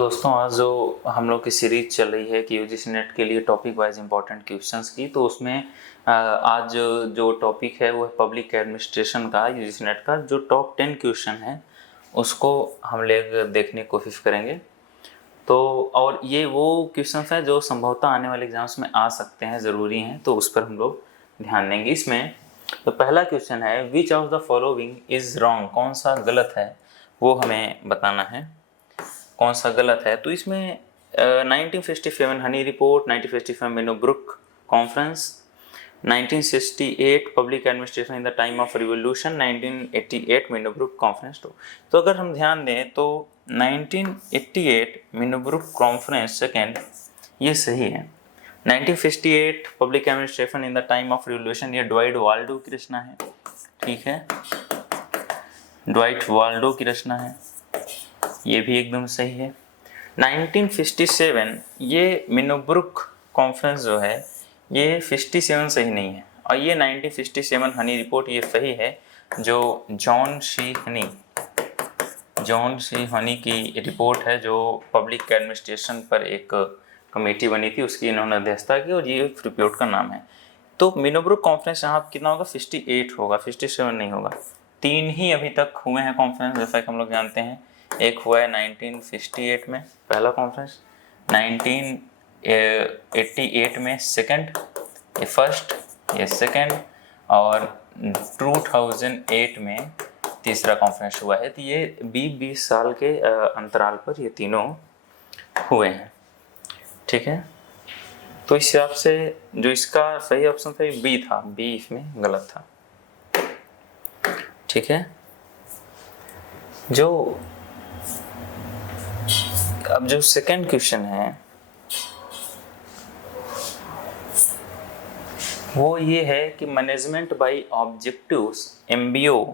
दोस्तों, आज जो हम लोग की सीरीज चल रही है कि यूजीसी नेट के लिए टॉपिक वाइज इंपॉर्टेंट क्वेश्चंस की, तो उसमें आज जो टॉपिक है वो है पब्लिक एडमिनिस्ट्रेशन का। यूजीसी नेट का जो टॉप 10 क्वेश्चन है उसको हम लोग देखने की कोशिश करेंगे। तो और ये वो क्वेश्चंस हैं जो संभवतः आने वाले एग्जाम्स में आ सकते हैं, ज़रूरी हैं, तो उस पर हम लोग ध्यान देंगे। इसमें तो पहला क्वेश्चन है, which of the following is wrong, कौन सा गलत है वो हमें बताना है, कौन सा गलत है। तो इसमें 1957 Honey report, 1957 Minnowbrook conference, 1968 public administration in the time of revolution, 1988 Minnowbrook conference. तो अगर हम ध्यान दें तो 1988 मिनोब्रुक कॉन्फ्रेंस सेकेंड, ये सही है। 1958 public administration in the time of revolution, ये ड्वाइट वाल्डो की रचना है, ठीक है, ड्वाइट वाल्डो की रचना है, ये भी एकदम सही है। 1957 ये मिनोब्रुक कॉन्फ्रेंस जो है ये 57 सही नहीं है, और ये 1957 हनी रिपोर्ट ये सही है, जो जॉन सी हनी की रिपोर्ट है, जो पब्लिक एडमिनिस्ट्रेशन पर एक कमेटी बनी थी, उसकी इन्होंने अध्यक्षता की और ये रिपोर्ट का नाम है। तो मिनोब्रुक कॉन्फ्रेंस यहाँ कितना होगा, 58 होगा, 57 नहीं होगा। 3 ही अभी तक हुए हैं कॉन्फ्रेंस, जैसा कि हम लोग जानते हैं। एक हुआ है 1958 में पहला कॉन्फ्रेंस, 1988 में सेकंड, ये फर्स्ट, ये सेकंड, और 2008 में तीसरा कॉन्फ्रेंस हुआ है। तो ये 20 साल के अंतराल पर ये तीनों हुए हैं, ठीक है। तो इस हिसाब से जो इसका सही ऑप्शन था बी था, बी इसमें गलत था, ठीक है। अब जो सेकंड क्वेश्चन है वो ये है कि मैनेजमेंट बाय ऑब्जेक्टिव्स, एमबीओ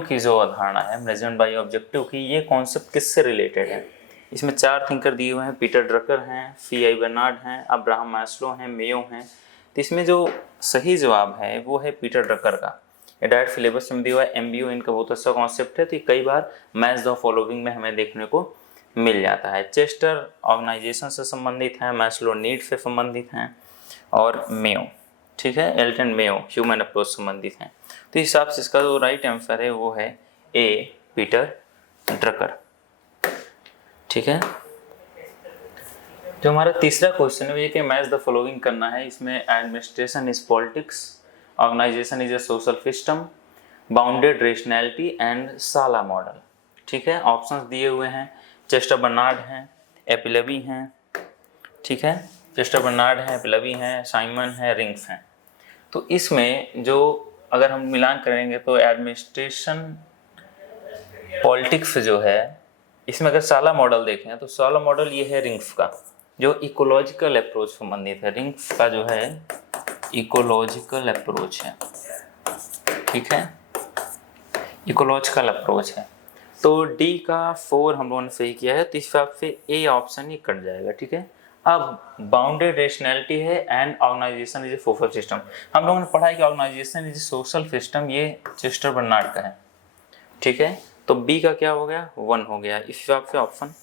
की जो अवधारणा है मैनेजमेंट बाय ऑब्जेक्टिव की, ये कॉन्सेप्ट किससे रिलेटेड है। इसमें 4 थिंकर दिए हुए हैं, पीटर ड्रकर हैं, C.I. बर्नार्ड हैं, अब्राहम मास्लो हैं, मेयो हैं। तो इसमें जो सही जवाब है वो है पीटर ड्रकर का। ये डायरेक्ट सिलेबस में दिया हुआ है। एमबीओ इनका बहुत अच्छा कॉन्सेप्ट है, तो कई बार मैच द फॉलोइंग में हमें देखने को मिल जाता है। चेस्टर ऑर्गेनाइजेशन से संबंधित हैं, मैस्लो नीड से संबंधित हैं, और मेयो, ठीक है, एल्टन मेयो ह्यूमन अप्रोच संबंधित हैं। तो इस हिसाब से इसका जो राइट आंसर है वो है ए, पीटर ड्रकर, ठीक है। जो हमारा तीसरा क्वेश्चन है वो ये कि मैच द फॉलोइंग करना है। इसमें administration is politics, organisation is a social system, bounded rationality and sala model, ठीक है। ऑप्शंस दिए हुए हैं, चेस्टर बर्नार्ड हैं, एपिलबी हैं, ठीक है, चेस्टर बर्नार्ड हैं, एपिलबी हैं, साइमन है, रिंग्स हैं। तो इसमें जो अगर हम मिलान करेंगे तो एडमिनिस्ट्रेशन पॉलिटिक्स जो है, इसमें अगर साला मॉडल देखें तो साला मॉडल ये है रिंग्स का, जो इकोलॉजिकल अप्रोच संबंधित है। रिंग्स का जो है इकोलॉजिकल अप्रोच है, ठीक है, इकोलॉजिकल अप्रोच है। तो डी का 4 हम लोगों ने सही किया है, तो इस हिसाब से ए ऑप्शन ही कट जाएगा, ठीक है। अब बाउंडेड रेशनैलिटी है and organisation is a social system. हम लोगों ने पढ़ा है कि organisation is a social system, ये चेस्टर बर्नार्ड का है, ठीक है। तो बी का क्या हो गया, 1 हो गया, इस हिसाब से ऑप्शन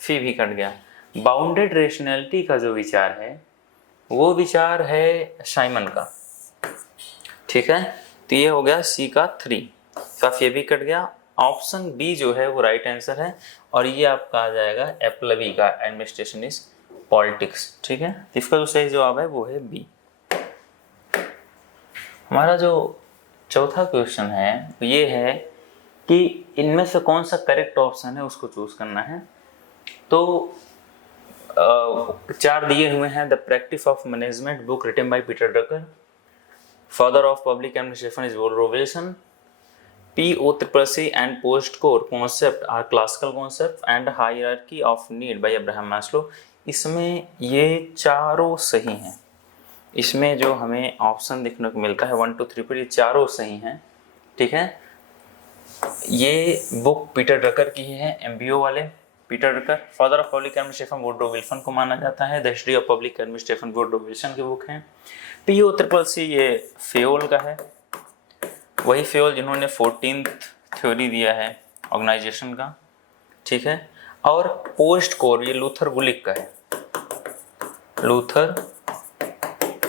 सी भी कट गया। बाउंडेड रेशनैलिटी का जो विचार है वो विचार है साइमन का, ठीक है। तो ये हो गया सी का 3, साफ ये भी कट गया। ऑप्शन बी जो है वो राइट आंसर है, और ये आपका आ जाएगा एप्लबी का, एडमिनिस्ट्रेशन इज पॉलिटिक्स, ठीक है। इसका जो सही जवाब है वो है बी। हमारा जो चौथा क्वेश्चन है ये है कि इनमें से कौन सा करेक्ट ऑप्शन है उसको चूज करना है। तो 4 दिए हुए हैं, the practice of management book written by Peter Drucker, father of public administration is Woodrow Wilson, POCCC and post-core concept are classical concept and hierarchy of need by Abraham Maslow। इसमें ये चारों सही हैं। इसमें जो हमें ऑप्शन देखने को मिलता है 1 2 3 पर, ये चारों सही हैं, ठीक है। ये बुक पीटर ड्रकर की है, एमबीओ वाले Peter Drucker. Father of public administration Woodrow Wilson को माना जाता है, the history of public administration Woodrow Wilson की बुक है। POCCC ये फेयोल का है, वही फेयोल जिन्होंने 14th थ्योरी दिया है ऑर्गेनाइजेशन का, ठीक है। और पोस्ट कोर ये लूथर गुलिक का है, लूथर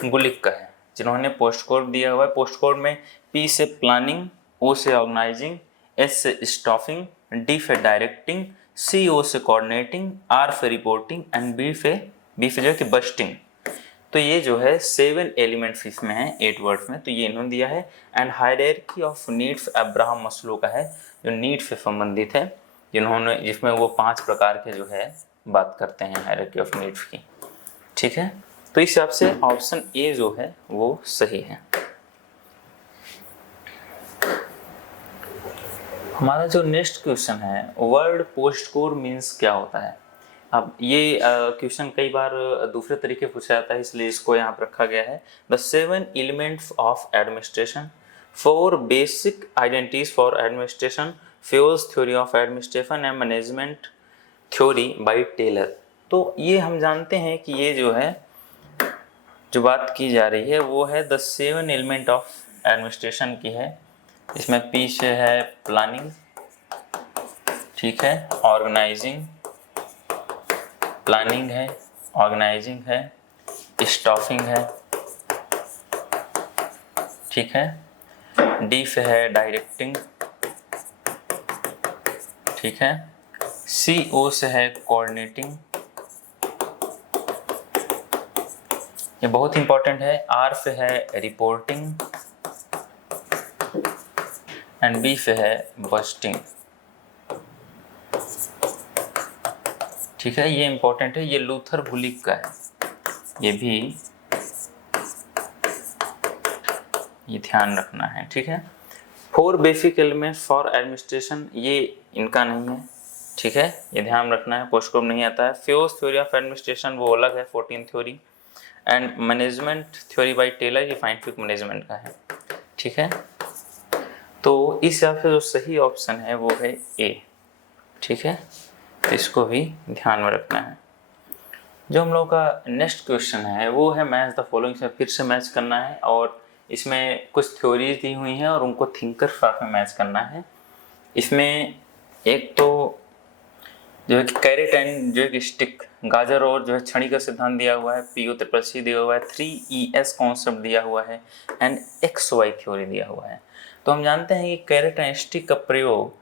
गुलिक का है, जिन्होंने पोस्ट कोड दिया हुआ है। पोस्ट कोड में P से प्लानिंग, O से ऑर्गेनाइजिंग, S से स्टाफिंग, D से डायरेक्टिंग, CO से कोऑर्डिनेटिंग, R से रिपोर्टिंग एंड B से जो है कि बस्टिंग। तो ये जो है 7 एलिमेंट्स इसमें है 8 वर्ड्स में, तो ये इन्होंने दिया है। And hierarchy of needs Abraham Maslow का है, जो नीड्स से संबंधित है, जिसमें वो 5 प्रकार के जो है बात करते हैं हायरार्की ऑफ नीड्स की। ठीक है, तो इस हिसाब से ऑप्शन ए जो है वो सही है। हमारा जो नेक्स्ट क्वेश्चन है, वर्ड पोस्ट कोड मीन्स क्या होता है। अब ये क्वेश्चन कई बार दूसरे तरीके पूछा जाता है, इसलिए इसको यहाँ पर रखा गया है। The 7 elements of administration, 4 basic identities for administration, Fayol's theory of administration and management theory by Taylor. तो ये हम जानते हैं कि ये जो है जो बात की जा रही है वो है द 7 एलिमेंट ऑफ एडमिनिस्ट्रेशन की है। इसमें P से है प्लानिंग, ठीक है, ऑर्गेनाइजिंग, प्लानिंग है, ऑर्गेनाइजिंग है, स्टाफिंग है, ठीक है, D से है डायरेक्टिंग, ठीक है, CO से है कोऑर्डिनेटिंग, ये बहुत इंपॉर्टेंट है, R से है रिपोर्टिंग एंड B से है बस्टिंग। ठीक है, ये इंपॉर्टेंट है, ये लूथर गुलिक का है, ये भी ये ध्यान रखना है। ठीक है, 4 बेसिक एलिमेंट फॉर एडमिनिस्ट्रेशन, ये इनका नहीं है, ठीक है, ये ध्यान रखना है, पोस्ट कोड नहीं आता है। फ्यूज थ्योरी ऑफ एडमिनिस्ट्रेशन वो अलग है, 14 theory. And management theory by Taylor, ये साइंटिफिक मैनेजमेंट का है। ठीक है, तो इस हिसाब से जो सही ऑप्शन है वो है ए। ठीक है, तो इसको भी ध्यान में रखना है। जो हम लोग का नेक्स्ट क्वेश्चन है वो है मैच द फॉलोइंग, से फिर से मैच करना है, और इसमें कुछ थ्योरीज दी हुई हैं और उनको थिंकर साथ में मैच करना है। इसमें एक तो जो है कि कैरेट एंड जो है कि स्टिक, गाजर और जो है छड़ी का सिद्धांत दिया हुआ है, PO3C दिया हुआ है, 3ES कॉन्सेप्ट दिया हुआ है एंड XY थ्योरी दिया हुआ है। तो हम जानते हैं कि कैरेट एंड स्टिक का प्रयोग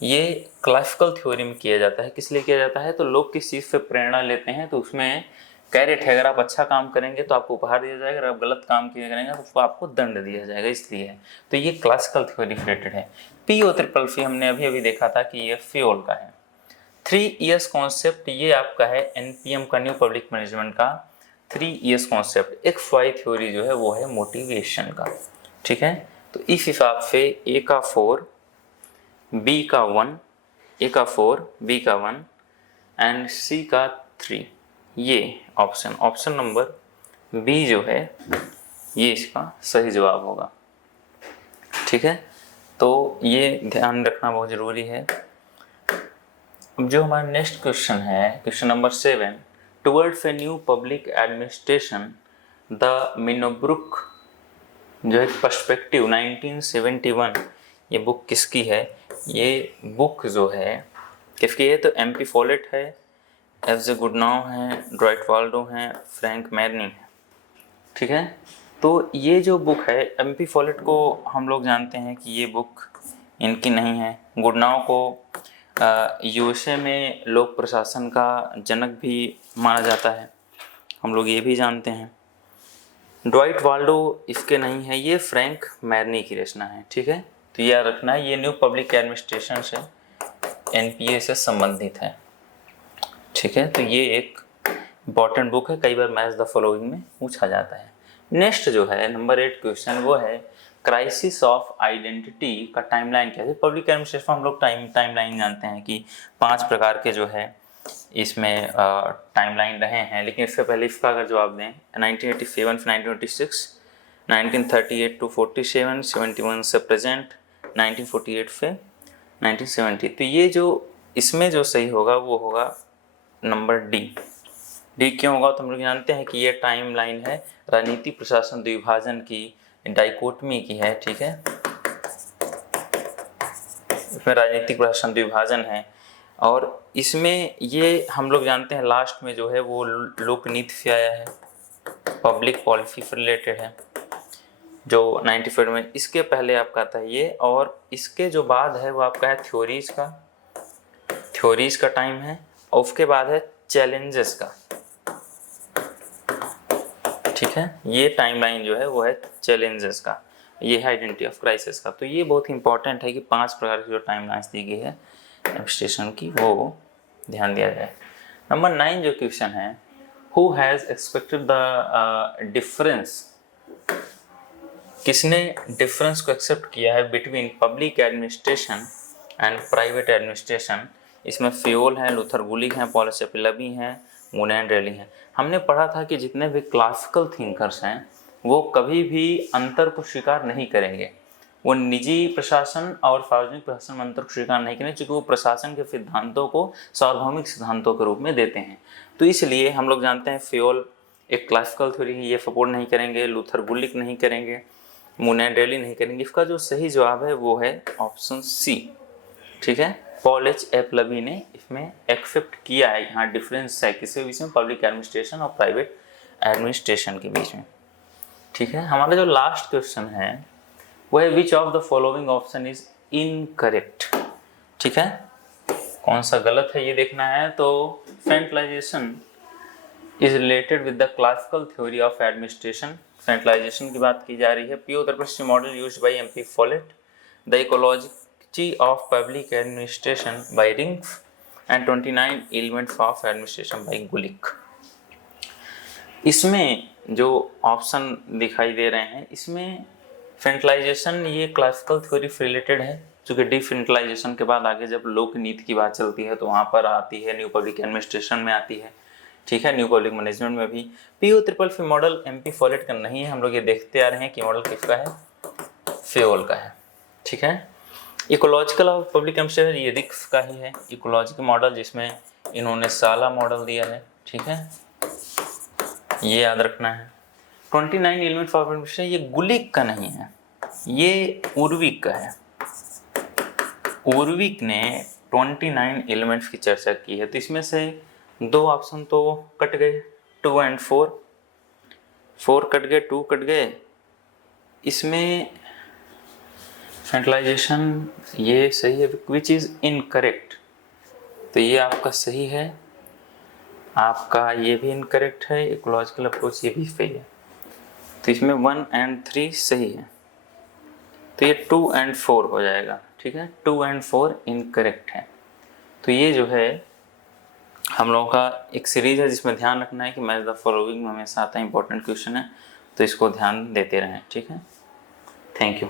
ये क्लासिकल थ्योरी में किया जाता है। किस लिए किया जाता है, तो लोग किस चीज़ से प्रेरणा लेते हैं, तो उसमें कैरेट है, अगर आप अच्छा काम करेंगे तो आपको उपहार दिया जाएगा, अगर आप गलत काम किया करेंगे तो आपको दंड दिया जाएगा, इसलिए। तो ये क्लासिकल थ्योरी रिलेटेड है। PO3C हमने अभी अभी देखा था कि ये फ्यूल का है। 3ES कॉन्सेप्ट ये आपका है NPM का, न्यू पब्लिक मैनेजमेंट का 3ES कॉन्सेप्ट। XY थ्योरी जो है वो है मोटिवेशन का। ठीक है, तो इस हिसाब से A का 4, B का 1, A का 4, B का 1 एंड C का 3, ये ऑप्शन नंबर B जो है ये इसका सही जवाब होगा। ठीक है, तो ये ध्यान रखना बहुत ज़रूरी है। अब जो हमारा नेक्स्ट क्वेश्चन है, question number 7, towards a new public administration the Minnowbrook जो है पर्सपेक्टिव 1971, ये बुक किसकी है? ये बुक जो है किसकी है? तो MP फॉलेट है, F.J. गुडनाउ है, ड्राइट वाल्डो है, फ्रैंक मैर्नी है। ठीक है, तो ये जो बुक है MP फॉलेट को हम लोग जानते हैं कि ये बुक इनकी नहीं है। गुडनाउ को USA में लोक प्रशासन का जनक भी माना जाता है, हम लोग ये भी जानते हैं। ड्राइट वाल्डो इसके नहीं है, ये फ्रैंक मैर्नी की रचना है। ठीक है, तो ये याद रखना है, ये न्यू पब्लिक एडमिनिस्ट्रेशन से NPA से संबंधित है। ठीक है, तो ये एक इम्पॉर्टेंट बुक है, कई बार मैच द फॉलोइंग में पूछा जाता है। नेक्स्ट जो है नंबर 8 क्वेश्चन, वो है क्राइसिस ऑफ आइडेंटिटी का टाइमलाइन क्या है। पब्लिक एडमिनिस्ट्रेशन हम लोग टाइमलाइन जानते हैं कि 5 प्रकार के जो है इसमें टाइमलाइन रहे हैं, लेकिन इससे पहले इसका अगर जवाब दें 1987 से 1986, 1938 to 47, 71 से प्रेजेंट, 1948 से 1970। तो ये जो इसमें जो सही होगा वो होगा नंबर डी क्यों होगा? तो हम लोग जानते हैं कि ये टाइम लाइन है राजनीति प्रशासन द्विभाजन की, डाइकोटमी की है। ठीक है, इसमें राजनीतिक प्रशासन द्विभाजन है, और इसमें ये हम लोग जानते हैं लास्ट में जो है वो लोकनीति से आया है, पब्लिक पॉलिसी से रिलेटेड है जो 95 में। इसके पहले आपका आता है ये, और इसके जो बाद है वो आपका है थ्योरीज का टाइम है, और उसके बाद है चैलेंजेस का। ठीक है, ये टाइमलाइन जो है वो है चैलेंजेस का, ये है आइडेंटिटी ऑफ क्राइसिस का। तो ये बहुत इंपॉर्टेंट है कि 5 प्रकार की जो टाइमलाइंस दी गई है एडमिनिस्ट्रेशन की वो ध्यान दिया जाए। नंबर 9 जो क्वेश्चन है, who has expected the difference, किसने डिफरेंस को एक्सेप्ट किया है between public administration and private administration. इसमें फियोल हैं, लूथर गुलिक हैं, पॉलस एपिलबी हैं, मून एंड रेली हैं। हमने पढ़ा था कि जितने भी क्लासिकल थिंकर्स हैं वो कभी भी अंतर को स्वीकार नहीं करेंगे, वो निजी प्रशासन और सार्वजनिक प्रशासन में अंतर को स्वीकार नहीं करेंगे, क्योंकि वो प्रशासन के सिद्धांतों को सार्वभौमिक सिद्धांतों के रूप में देते हैं। तो इसलिए हम लोग जानते हैं फियोल एक क्लासिकल थ्योरी है, ये सपोर्ट नहीं करेंगे, लूथर गुलिक नहीं करेंगे, मून एंड रेली नहीं करेंगे। इसका जो सही जवाब है वो है ऑप्शन सी। ठीक है, पॉल एच एपलबी ने इसमें एक्सेप्ट किया है, यहाँ डिफरेंस है किसी बीच में, पब्लिक एडमिनिस्ट्रेशन और प्राइवेट एडमिनिस्ट्रेशन के बीच में। ठीक है, हमारा जो लास्ट क्वेश्चन है वो है which of the following option is incorrect. ठीक है, कौन सा गलत है ये देखना है। तो centralization is related with the classical theory of administration, centralization की बात की जा रही है। P Uttar Pradesh model used by MP Follett, the ecology of public administration by Riggs and 29 elements of administration by Gulick. इसमें जो ऑप्शन दिखाई दे रहे हैं इसमें सेंट्रलाइजेशन ये क्लासिकल थ्योरी से रिलेटेड है, क्योंकि डिसेंट्रलाइजेशन के बाद आगे जब लोक नीति की बात चलती है तो वहाँ पर आती है, न्यू पब्लिक एडमिनिस्ट्रेशन में आती है। ठीक है, न्यू पब्लिक मैनेजमेंट में भी। पीओ ट्रिपल फी मॉडल एमपी फॉलेट का नहीं है, हम लोग ये देखते आ रहे हैं कि मॉडल किसका है, फियोल का है। ठीक है, इकोलॉजिकल और पब्लिक एडमिनिस्ट्रेशन ये रिक्स का ही है, इकोलॉजिकल मॉडल जिसमें इन्होंने साला मॉडल दिया है। ठीक है, ये याद रखना है। 29 एलिमेंट्स ऑफ एडमिनिस्ट्रेशन ये गुलिक का नहीं है, ये उर्विक का है। उर्विक ने 29 एलिमेंट्स की चर्चा की है, तो इसमें से 2 ऑप्शन तो कट गए, 2 एंड 4, 4 कट गए, 2 कट गए। इसमें सेंट्रलाइजेशन ये सही है, विच इज़ इनकरेक्ट, तो ये आपका सही है, आपका ये भी इनकरेक्ट है, इकोलॉजिकल अप्रोच ये भी सही है। तो इसमें 1 एंड 3 सही है, तो ये 2 एंड 4 हो जाएगा। ठीक है, 2 एंड 4 इनकरेक्ट है। तो ये जो है हम लोगों का एक सीरीज है जिसमें ध्यान रखना है कि मैच द फॉलोइंग में हमेशा आता है, इंपॉर्टेंट क्वेश्चन है, तो इसको ध्यान देते रहें। ठीक है, थैंक यू।